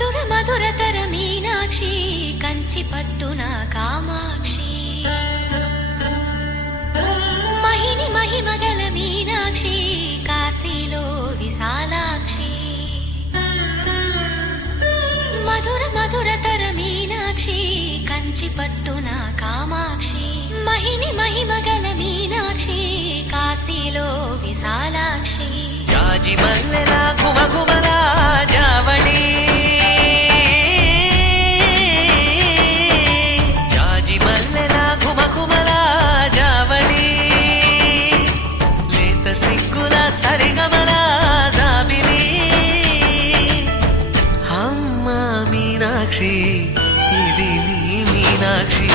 మధుర మధురతర మీనాక్షి కంచి పట్టున కామాక్షి మహిని మహిమగల మీనాక్షి కాశీలో విశాలాక్షి మధుర మధురతర మీనాక్షి కంచి పట్టున కామాక్షి మహిని మహిమగల మీనాక్షి కాశీలో విశాలాక్షి జాజి మల్లెలా కుమకుమలా జావళి జాజి మల్లెలా కుమకుమలా జావళి లేత సిగ్గుల సరిగమల జాబిలి అమ్మ మీనాక్షి ఇది నీ మీనాక్షి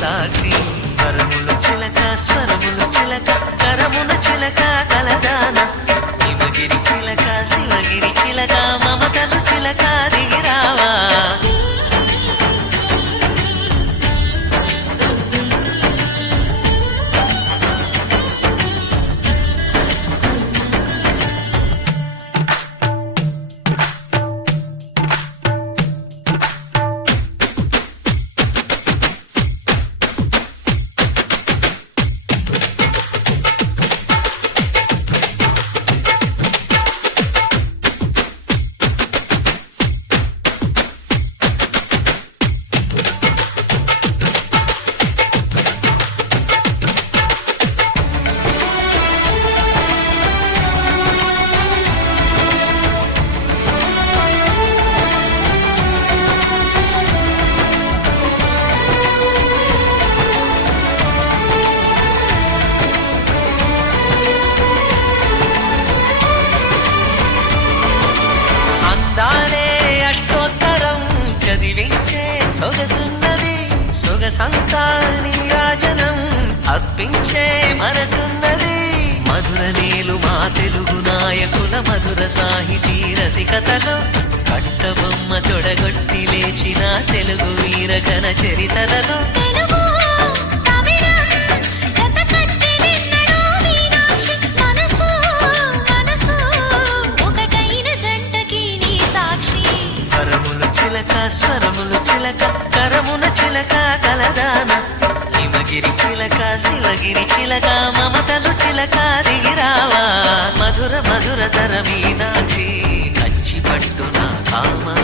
సాక్షి వరములు చిలక స్వరములు చిలక కరమున చిలక కలదాన హిమగిరి చిలక శివగిరి చిలక మమతలు చిలక దిగిరావా సొగసున్నది సొగసంతా నీరాజనం అర్పించే మనసున్నది మధుర నేలు మా తెలుగు నాయకుల మధుర సాహితీ రసికతలో కట్టబొమ్మ తొడగొట్టి లేచిన తెలుగు వీరగణ చరితలలో స్వరములు చిలక కరమున చిలక కలదాన హిమగిరి చిలక శివగిరి చిలక మమతలు చిలక దిగిరావా మధుర మధుర తర మీనాక్షి కంచి పట్టున కామ